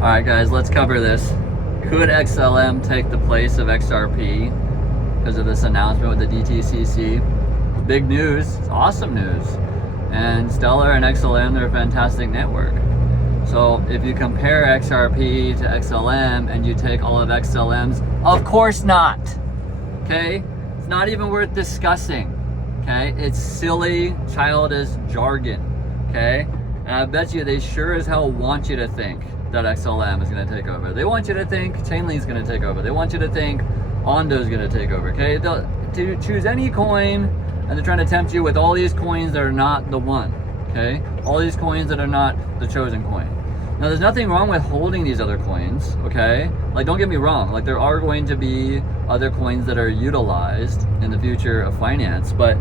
All right, guys, let's cover this. Could XLM take the place of XRP because of this announcement with the DTCC? Big news, it's awesome news. And Stellar and XLM, they're a fantastic network. So if you compare XRP to XLM and you take all of XLM's, of course not, okay? It's not even worth discussing, okay? It's silly, childish jargon, okay? And I bet you they sure as hell want you to think that XLM is going to take over. They want you to think Chainlink is going to take over. They want you to think Ondo is going to take over, okay? To choose any coin, and they're trying to tempt you with all these coins that are not the one, okay? All these coins that are not the chosen coin. Now, there's nothing wrong with holding these other coins, okay? Like, don't get me wrong. Like, there are going to be other coins that are utilized in the future of finance, but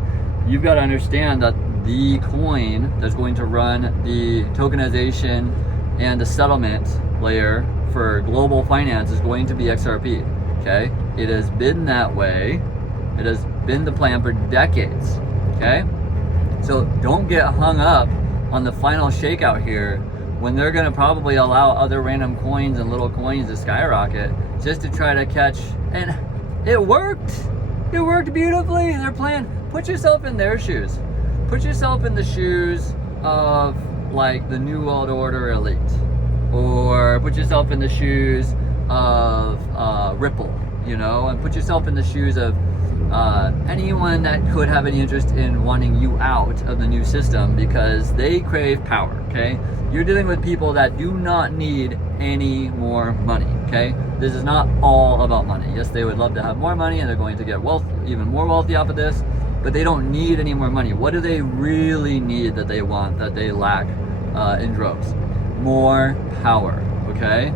you've got to understand that the coin that's going to run the tokenization and the settlement layer for global finance is going to be XRP, okay? It has been that way. It has been the plan for decades, okay? So don't get hung up on the final shakeout here when they're gonna probably allow other random coins and little coins to skyrocket just to try to catch, and it worked. It worked beautifully. Their plan, put yourself in their shoes. Put yourself in the shoes of like the New World Order elite, or put yourself in the shoes of Ripple, you know, and put yourself in the shoes of anyone that could have any interest in wanting you out of the new system because they crave power, okay? You're dealing with people that do not need any more money, okay? This is not all about money. Yes, they would love to have more money and they're going to get wealth, even more wealthy off of this, but they don't need any more money. What do they really need that they want, that they lack in droves? More power, okay?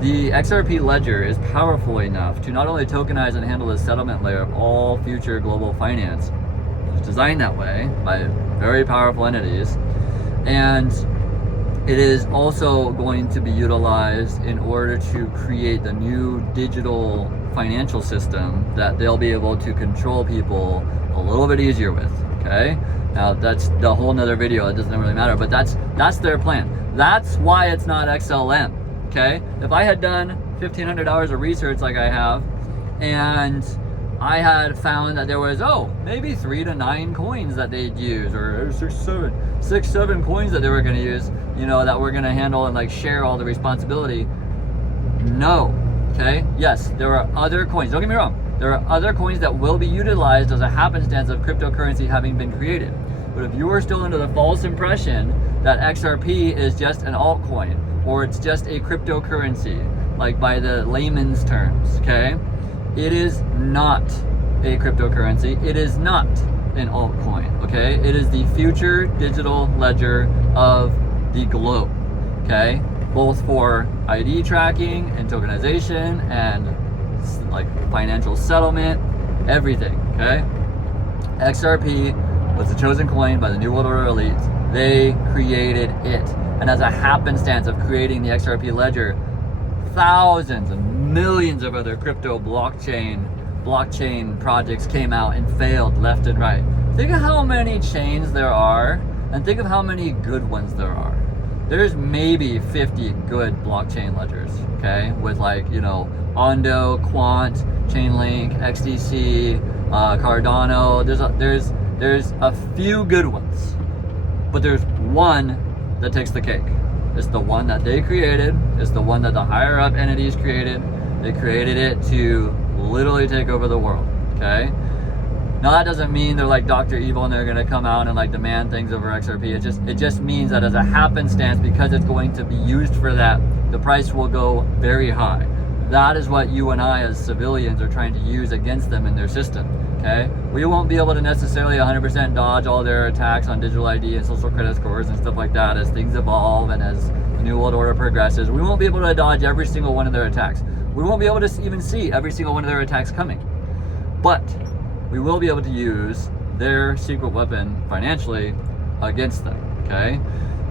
The XRP ledger is powerful enough to not only tokenize and handle the settlement layer of all future global finance. It's designed that way by very powerful entities, and it is also going to be utilized in order to create the new digital financial system that they'll be able to control people a little bit easier with, okay? Now that's the whole nother video, it doesn't really matter, but that's their plan. That's why it's not XLM, okay? If I had done 1,500 hours of research like I have, and I had found that there was, maybe 3 to 9 coins that they'd use, or 6, 7 coins that they were gonna use, you know, that we're gonna handle and like share all the responsibility. No, okay? Yes, there are other coins, don't get me wrong. There are other coins that will be utilized as a happenstance of cryptocurrency having been created. But if you are still under the false impression that XRP is just an altcoin, or it's just a cryptocurrency, like by the layman's terms, okay? It is not a cryptocurrency. It is not an altcoin, okay? It is the future digital ledger of the globe, okay? Both for ID tracking and tokenization and like financial settlement, everything, okay? XRP was the chosen coin by the New World Order elite. They created it. And as a happenstance of creating the XRP ledger, thousands and millions of other crypto blockchain projects came out and failed left and right. Think of how many chains there are, and think of how many good ones there are. There's maybe 50 good blockchain ledgers, okay? With like, you know, Ondo, Quant, Chainlink, XDC, Cardano. There's a few good ones, but there's one that takes the cake. It's the one that they created. It's the one that the higher up entities created. They created it to literally take over the world, okay? Now that doesn't mean they're like Dr. Evil and they're gonna come out and like demand things over XRP. It just means that as a happenstance, because it's going to be used for that, the price will go very high. That is what you and I as civilians are trying to use against them in their system, okay? We won't be able to necessarily 100% dodge all their attacks on digital ID and social credit scores and stuff like that as things evolve and as the New World Order progresses. We won't be able to dodge every single one of their attacks. We won't be able to even see every single one of their attacks coming. But we will be able to use their secret weapon financially against them, okay?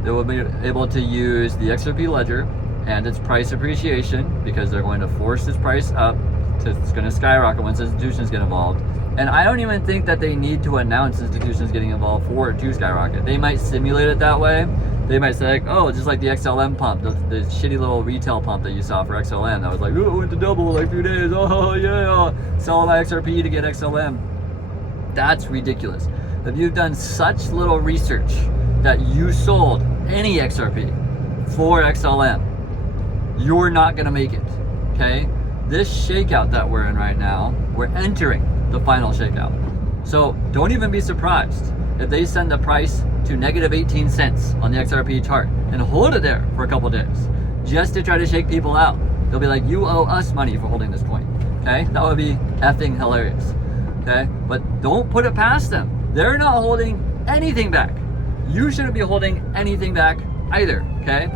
They will be able to use the XRP ledger and its price appreciation, because they're going to force this price up. It's going to skyrocket once institutions get involved. And I don't even think that they need to announce institutions getting involved for it to skyrocket. They might simulate it that way, they might say, like, oh, just like the XLM pump, the shitty little retail pump that you saw for XLM that was like, oh, it went to double like a few days, oh yeah, sell my XRP to get XLM. That's ridiculous. If you've done such little research that you sold any XRP for XLM, you're not gonna make it, okay? This shakeout that we're in right now, we're entering the final shakeout. So don't even be surprised if they send the price to negative 18 cents on the XRP chart and hold it there for a couple days just to try to shake people out. They'll be like, you owe us money for holding this coin, okay? That would be effing hilarious, okay? But don't put it past them. They're not holding anything back. You shouldn't be holding anything back either, okay?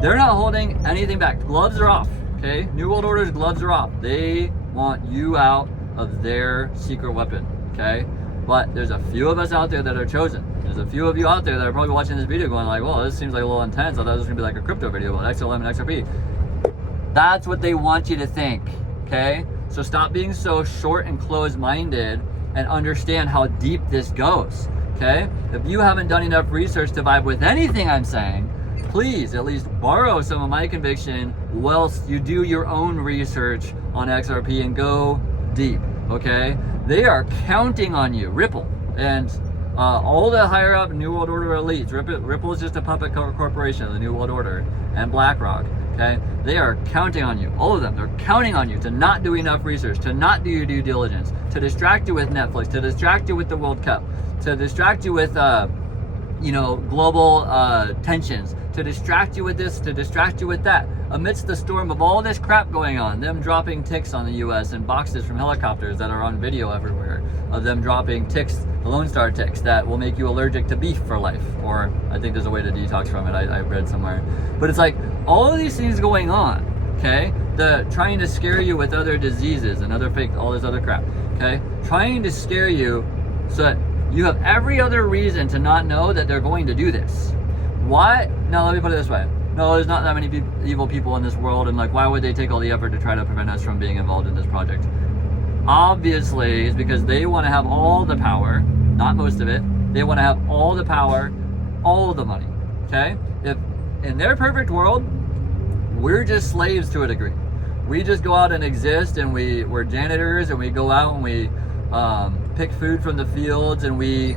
They're not holding anything back. The gloves are off, okay? New World Order's gloves are off. They want you out of their secret weapon, okay? But there's a few of us out there that are chosen. There's a few of you out there that are probably watching this video going like, well, this seems like a little intense. I thought this was gonna be like a crypto video about XLM and XRP. That's what they want you to think, okay? So stop being so short and closed-minded and understand how deep this goes, okay? If you haven't done enough research to vibe with anything I'm saying, please at least borrow some of my conviction whilst you do your own research on XRP and go deep, okay? They are counting on you, Ripple, and all the higher up New World Order elites. Ripple is just a puppet corporation of the New World Order, and BlackRock, okay? They are counting on you, all of them. They're counting on you to not do enough research, to not do your due diligence, to distract you with Netflix, to distract you with the World Cup, to distract you with, global tensions, to distract you with this, to distract you with that. Amidst the storm of all this crap going on, them dropping ticks on the US and boxes from helicopters that are on video everywhere, of them dropping ticks, the Lone Star ticks that will make you allergic to beef for life. Or I think there's a way to detox from it, I read somewhere. But it's like, all of these things going on, okay? The trying to scare you with other diseases and other fake, all this other crap, okay? Trying to scare you so that you have every other reason to not know that they're going to do this. Why? Now let me put it this way. No, there's not that many evil people in this world, and like, why would they take all the effort to try to prevent us from being involved in this project? Obviously, it's because they want to have all the power, not most of it. They want to have all the power, all the money, okay? If in their perfect world, we're just slaves to a degree. We just go out and exist, and we're janitors, and we go out and we pick food from the fields, and we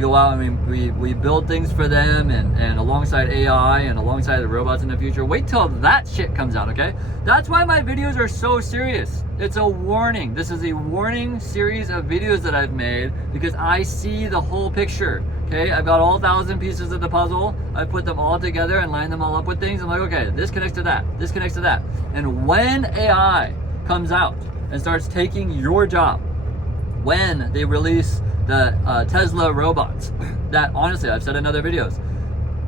go out and we build things for them, and alongside AI and alongside the robots in the future. Wait till that shit comes out, okay? That's why my videos are so serious. It's a warning. This is a warning series of videos that I've made because I see the whole picture, okay? I've got all 1,000 pieces of the puzzle. I put them all together and line them all up with things. I'm like, okay, this connects to that. This connects to that. And when AI comes out and starts taking your job, when they release the Tesla robots that, honestly, I've said in other videos,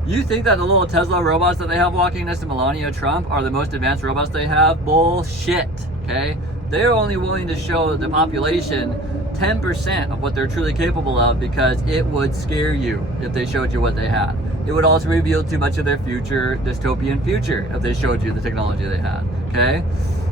you think that the little Tesla robots that they have walking next to Melania Trump are the most advanced robots they have? Bullshit, okay? They're only willing to show the population 10% of what they're truly capable of because it would scare you if they showed you what they had. It would also reveal too much of their future, dystopian future, if they showed you the technology they had, okay?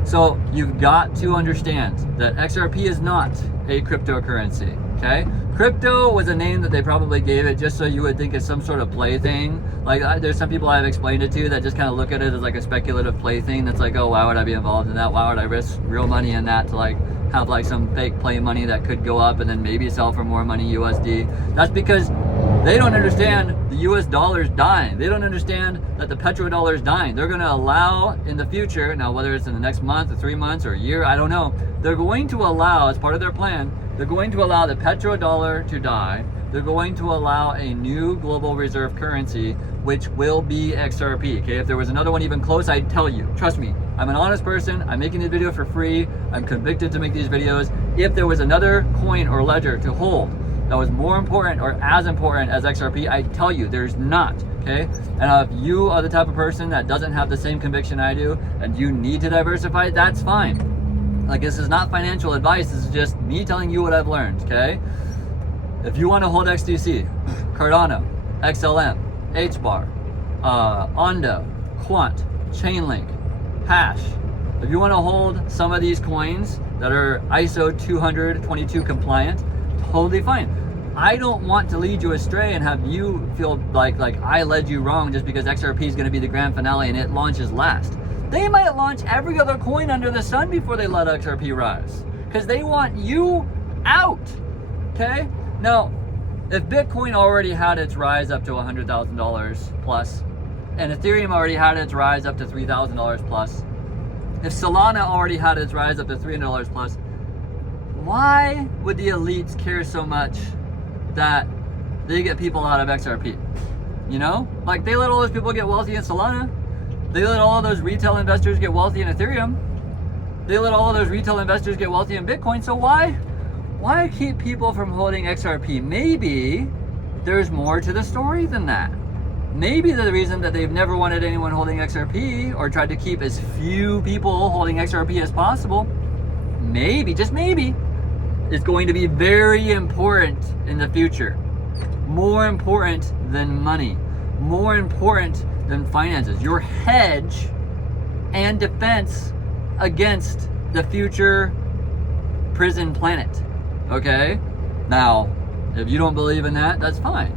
So you've got to understand that XRP is not a cryptocurrency, okay? Crypto was a name that they probably gave it just so you would think it's some sort of plaything. Like, there's some people I've explained it to that just kind of look at it as like a speculative plaything that's like, oh, why would I be involved in that? Why would I risk real money in that to like have like some fake play money that could go up and then maybe sell for more money USD? That's because they don't understand the US dollar's dying. They don't understand that the petrodollar's dying. They're going to allow in the future, now whether it's in the next month or 3 months or a year, I don't know, they're going to allow, as part of their plan, they're going to allow the petrodollar to die. They're going to allow a new global reserve currency, which will be XRP, okay? If there was another one even close, I'd tell you. Trust me, I'm an honest person. I'm making these videos for free. I'm convicted to make these videos. If there was another coin or ledger to hold that was more important or as important as XRP, I'd tell you. There's not, okay? And if you are the type of person that doesn't have the same conviction I do and you need to diversify, that's fine. Like, this is not financial advice. This is just me telling you what I've learned, okay? If you want to hold XDC, Cardano, XLM, HBAR, Ondo, Quant, Chainlink, Hash, if you want to hold some of these coins that are ISO 222 compliant, totally fine. I don't want to lead you astray and have you feel like I led you wrong just because XRP is going to be the grand finale and it launches last. They might launch every other coin under the sun before they let XRP rise because they want you out. Okay? Now, if Bitcoin already had its rise up to $100,000 plus, and Ethereum already had its rise up to $3,000 plus, if Solana already had its rise up to $300 plus, why would the elites care so much that they get people out of XRP? You know? Like, they let all those people get wealthy in Solana. They let all of those retail investors get wealthy in Ethereum. They let all of those retail investors get wealthy in Bitcoin. So why keep people from holding XRP? Maybe there's more to the story than that. Maybe the reason that they've never wanted anyone holding XRP or tried to keep as few people holding XRP as possible, maybe, just maybe, is going to be very important in the future. More important than money. More important than finances. Your hedge and defense against the future prison planet. Okay? Now, if you don't believe in that, that's fine.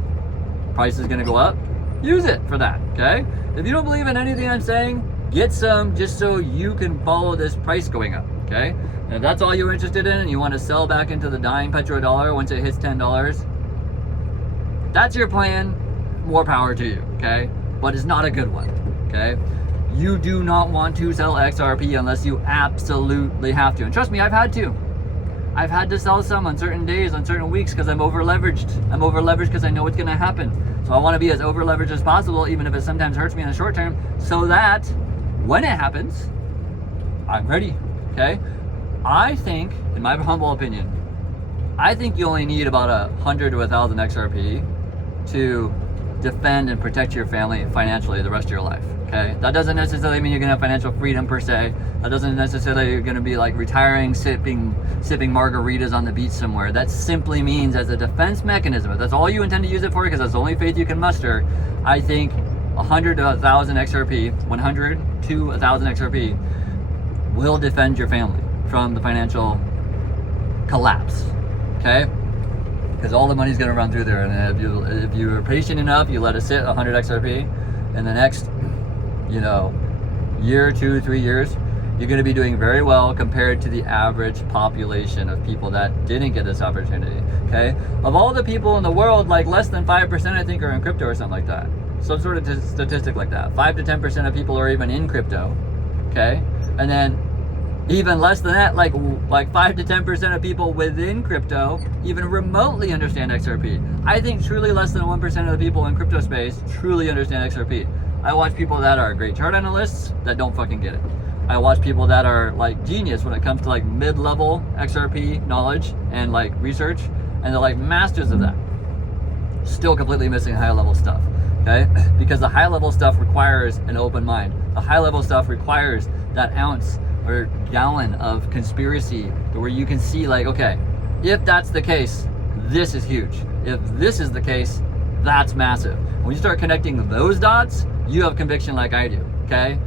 Price is going to go up. Use it for that. Okay? If you don't believe in anything I'm saying, get some just so you can follow this price going up. Okay? And if that's all you're interested in and you want to sell back into the dying petrodollar once it hits $10, that's your plan. More power to you. Okay? But it's not a good one. Okay? You do not want to sell XRP unless you absolutely have to. And trust me, I've had to. I've had to sell some on certain days, on certain weeks, because I'm over leveraged. I'm over leveraged because I know what's going to happen. So I want to be as over leveraged as possible, even if it sometimes hurts me in the short term, so that when it happens, I'm ready. Okay? I think, in my humble opinion, I think you only need about 100 to 1,000 XRP to defend and protect your family financially the rest of your life. Okay, that doesn't necessarily mean you're gonna have financial freedom per se. That doesn't necessarily you're gonna be like retiring, sipping margaritas on the beach somewhere. That simply means as a defense mechanism. If that's all you intend to use it for, because that's the only faith you can muster, I think 100 to 1,000 XRP, 100 to 1,000 XRP will defend your family from the financial collapse. Okay, because all the money's gonna run through there, and if you're patient enough, you let it sit 100 XRP, and the next year, 2, 3 years, you're going to be doing very well compared to the average population of people that didn't get this opportunity. Okay, of all the people in the world, like less than 5% I think are in crypto or something like that, some sort of statistic like that. 5 to 10% of people are even in crypto. Okay, and then even less than that, like 5 to 10% of people within crypto even remotely understand XRP. I think truly less than 1% of the people in crypto space truly understand XRP. I watch people that are great chart analysts that don't fucking get it. I watch people that are like genius when it comes to like mid-level XRP knowledge and like research, and they're like masters of that. Still completely missing high-level stuff, okay? Because the high-level stuff requires an open mind. The high-level stuff requires that ounce or gallon of conspiracy where you can see like, okay, if that's the case, this is huge. If this is the case, that's massive. When you start connecting those dots, you have conviction like I do, okay?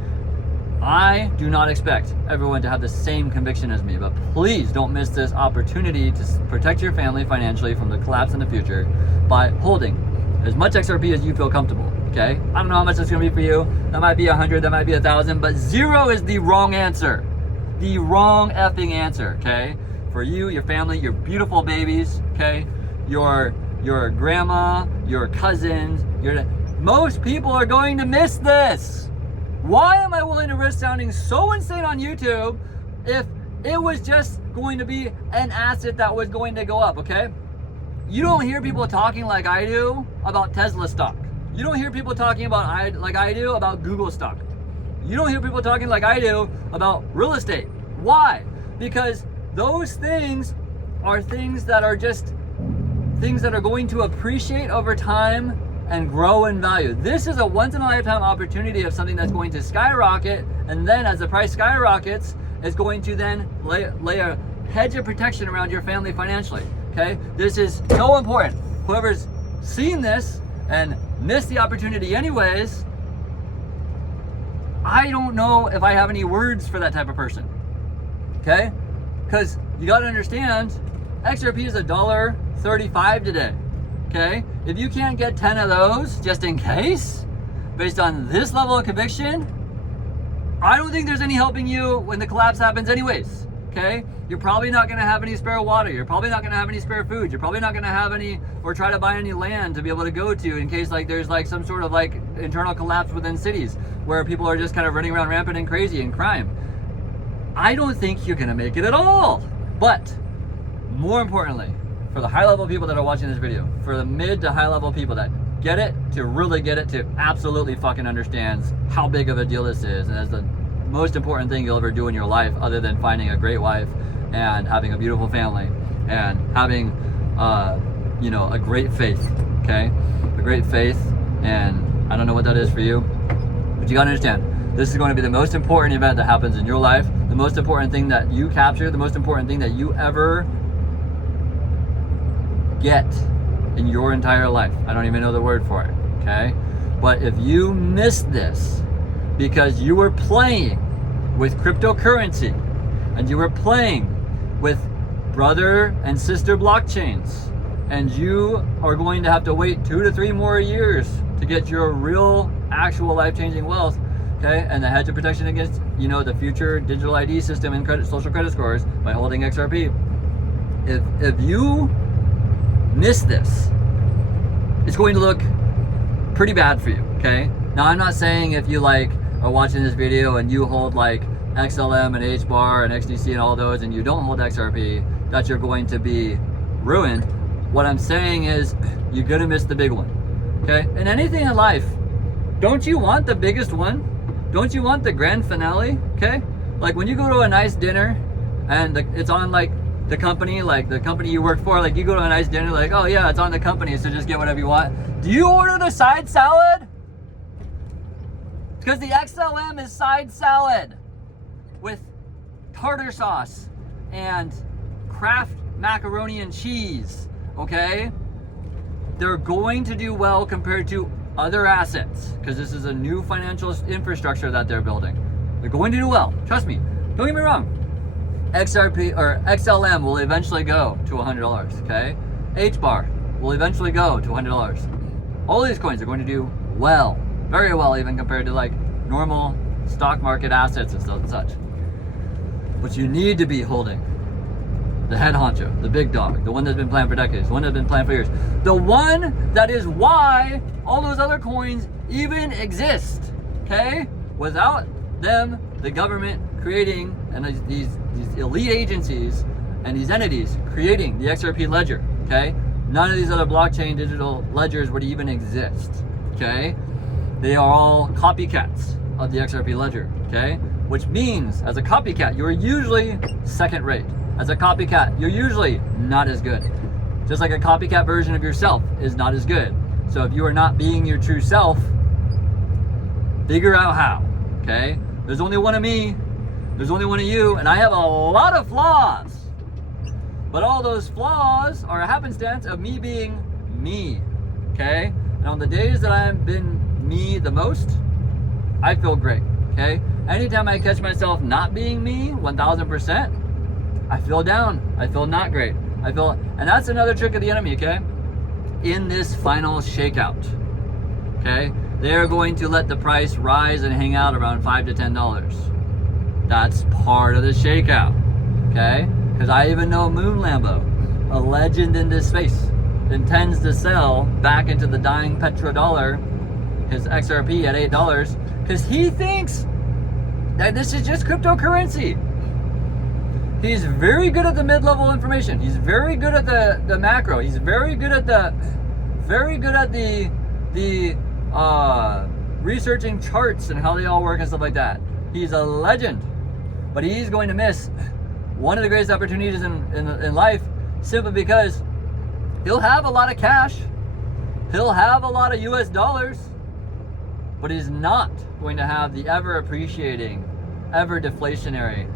I do not expect everyone to have the same conviction as me, but please don't miss this opportunity to protect your family financially from the collapse in the future by holding as much XRP as you feel comfortable, okay? I don't know how much it's gonna be for you. That might be 100, that might be 1,000, but 0 is the wrong answer. The wrong effing answer, okay? For you, your family, your beautiful babies, okay? Your grandma, your cousins, most people are going to miss this. Why am I willing to risk sounding so insane on YouTube if it was just going to be an asset that was going to go up, okay? You don't hear people talking like I do about Tesla stock. You don't hear people talking about like I do about Google stock. You don't hear people talking like I do about real estate. Why? Because those things are things that are just things that are going to appreciate over time and grow in value. This is a once in a lifetime opportunity of something that's going to skyrocket, and then as the price skyrockets, it's going to then lay a hedge of protection around your family financially. Okay? This is so important. Whoever's seen this and missed the opportunity anyways, I don't know if I have any words for that type of person. Okay? Because you gotta understand, XRP is $1.35 today. okay? If you can't get 10 of those just in case, based on this level of conviction, I don't think there's any helping you when the collapse happens anyways, okay? You're probably not gonna have any spare water. You're probably not gonna have any spare food. You're probably not gonna have any, or try to buy any land to be able to go to in case like there's like some sort of like internal collapse within cities where people are just kind of running around rampant and crazy and crime. I don't think you're gonna make it at all. But more importantly, for the high level people that are watching this video, for the mid to high level people that get it, to really get it, to absolutely fucking understands how big of a deal this is, and that's the most important thing you'll ever do in your life, other than finding a great wife and having a beautiful family and having you know, a great faith, okay? A great faith, and I don't know what that is for you, but you gotta understand, this is going to be the most important event that happens in your life, the most important thing that you capture, the most important thing that you ever get in your entire life. I don't even know the word for it, okay? But if you miss this because you were playing with cryptocurrency and you were playing with brother and sister blockchains, and you are going to have to wait 2 to 3 more years to get your real, actual life-changing wealth, okay? And the hedge of protection against, you know, the future digital ID system and social credit scores by holding XRP. If you miss this, it's going to look pretty bad for you, okay? Now, I'm not saying if you like are watching this video and you hold like XLM and HBAR and XDC and all those and you don't hold XRP, that you're going to be ruined. What I'm saying is you're gonna miss the big one, okay? And anything in life, don't you want the biggest one? Don't you want the grand finale, okay? Like when you go to a nice dinner and it's on like the company, like the company you work for, like you go to a nice dinner, like, oh yeah, it's on the company, so just get whatever you want. Do you order the side salad? Because the XLM is side salad with tartar sauce and Kraft macaroni and cheese, okay? They're going to do well compared to other assets because this is a new financial infrastructure that they're building. They're going to do well, trust me. Don't get me wrong. XRP or XLM will eventually go to $100, okay? HBAR will eventually go to $100. All these coins are going to do well, very well, even compared to like normal stock market assets and stuff and such. But you need to be holding the head honcho, the big dog, the one that's been planned for decades, the one that's been planned for years, the one that is why all those other coins even exist, okay? Without them, the government creating, and these elite agencies and these entities creating the XRP ledger, okay? None of these other blockchain digital ledgers would even exist, okay? They are all copycats of the XRP ledger, okay? Which means, as a copycat, you're usually second rate. As a copycat, you're usually not as good. Just like a copycat version of yourself is not as good. So if you are not being your true self, figure out how, okay? There's only one of me, there's only one of you, and I have a lot of flaws. But all those flaws are a happenstance of me being me, okay? And on the days that I've been me the most, I feel great, okay? Anytime I catch myself not being me 1000%, I feel down, I feel not great. And that's another trick of the enemy, okay? In this final shakeout, okay? They're going to let the price rise and hang out around $5 to $10. That's part of the shakeout, okay? Because I even know Moon Lambo, a legend in this space, intends to sell back into the dying petrodollar his XRP at $8 because he thinks that this is just cryptocurrency. He's very good at the mid-level information. He's very good at the macro. He's very good at the researching charts and how they all work and stuff like that. He's a legend, but he's going to miss one of the greatest opportunities in life simply because he'll have a lot of cash, he'll have a lot of US dollars, but he's not going to have the ever appreciating, ever deflationary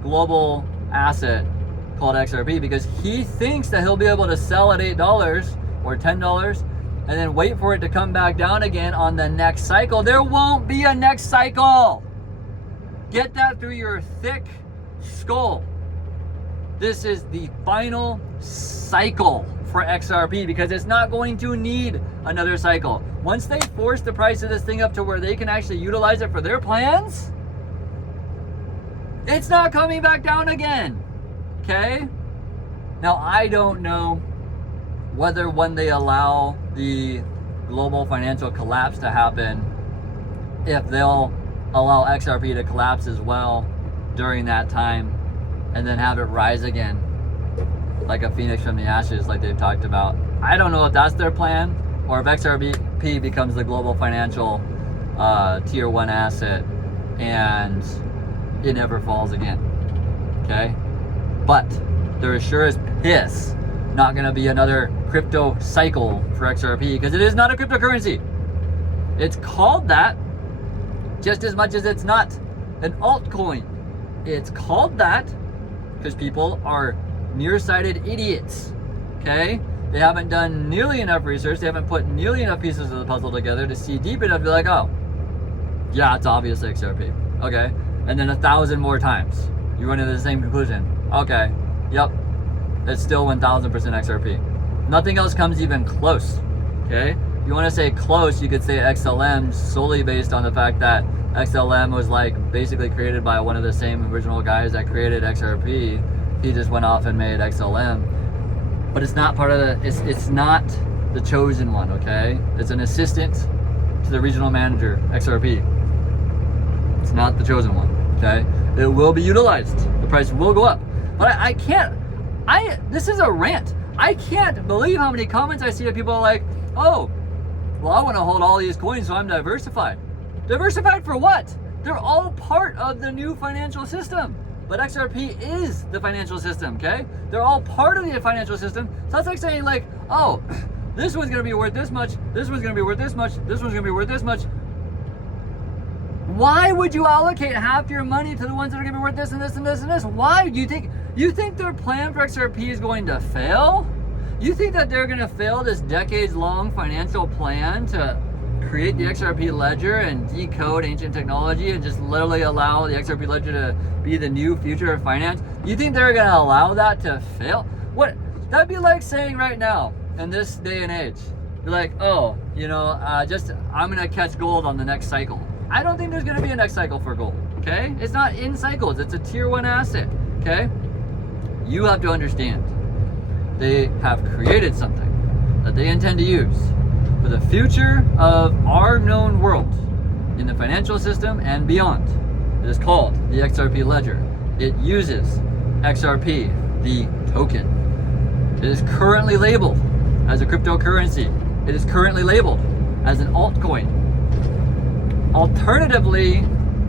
global asset called XRP because he thinks that he'll be able to sell at $8 or $10 and then wait for it to come back down again on the next cycle. There won't be a next cycle. Get that through your thick skull. This is the final cycle for XRP because it's not going to need another cycle. Once they force the price of this thing up to where they can actually utilize it for their plans, it's not coming back down again. Okay? Now, I don't know whether when they allow the global financial collapse to happen, if they'll allow XRP to collapse as well during that time and then have it rise again like a phoenix from the ashes like they've talked about. I don't know if that's their plan or if XRP becomes the global financial tier 1 asset and it never falls again. Okay? But there is sure as piss not going to be another crypto cycle for XRP because it is not a cryptocurrency. It's called that just as much as it's not an altcoin. It's called that because people are nearsighted idiots. Okay? They haven't done nearly enough research. They haven't put nearly enough pieces of the puzzle together to see deep enough to be like, oh, yeah, it's obviously XRP. Okay? And then 1,000 more times, you run into the same conclusion. Okay, yep, it's still 1,000% XRP. Nothing else comes even close. Okay? If you want to say close, you could say XLM solely based on the fact that XLM was like basically created by one of the same original guys that created XRP. He just went off and made XLM. But it's not part of the, it's not the chosen one, okay? It's an assistant to the regional manager, XRP. It's not the chosen one, okay? It will be utilized. The price will go up. But I can't, this is a rant. I can't believe how many comments I see of people like, oh, well, I want to hold all these coins so I'm diversified. Diversified for what? They're all part of the new financial system. But XRP is the financial system, okay? They're all part of the financial system. So that's like saying like, oh, this one's gonna be worth this much, this one's gonna be worth this much, this one's gonna be worth this much. Why would you allocate half your money to the ones that are gonna be worth this and this and this and this? Why? Do you think their plan for XRP is going to fail? You think that they're gonna fail this decades-long financial plan to create the XRP ledger and decode ancient technology and just literally allow the XRP ledger to be the new future of finance? You think they're gonna allow that to fail? What? That'd be like saying right now, in this day and age, you're like, oh, you know, I'm gonna catch gold on the next cycle. I don't think there's gonna be a next cycle for gold, okay? It's not in cycles, it's a tier 1 asset, okay? You have to understand, they have created something that they intend to use for the future of our known world in the financial system and beyond. It is called the XRP ledger. It uses XRP, the token. It is currently labeled as a cryptocurrency. It is currently labeled as an altcoin. Alternatively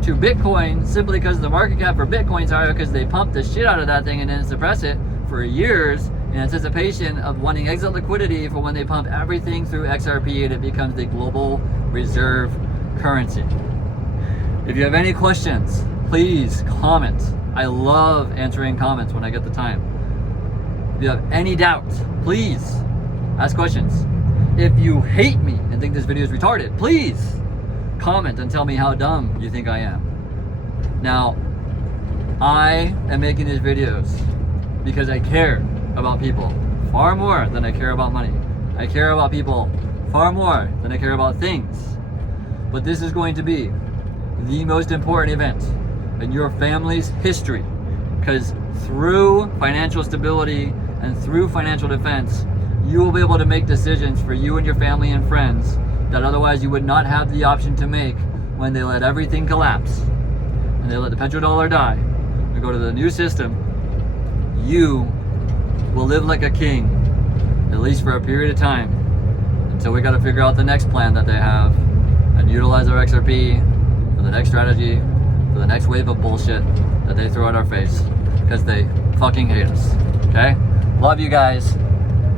to Bitcoin, simply because the market cap for Bitcoin is higher because they pump the shit out of that thing and then suppress it for years in anticipation of wanting exit liquidity for when they pump everything through XRP and it becomes the global reserve currency. If you have any questions, please comment. I love answering comments when I get the time. If you have any doubts, please ask questions. If you hate me and think this video is retarded, please comment and tell me how dumb you think I am. Now, I am making these videos because I care about people far more than I care about money. I care about people far more than I care about things. But this is going to be the most important event in your family's history, because through financial stability and through financial defense, you will be able to make decisions for you and your family and friends that otherwise you would not have the option to make when they let everything collapse and they let the petrodollar die and go to the new system. You will live like a king, at least for a period of time, until we got to figure out the next plan that they have and utilize our XRP for the next strategy, for the next wave of bullshit that they throw at our face, because they fucking hate us. Okay? Love you guys.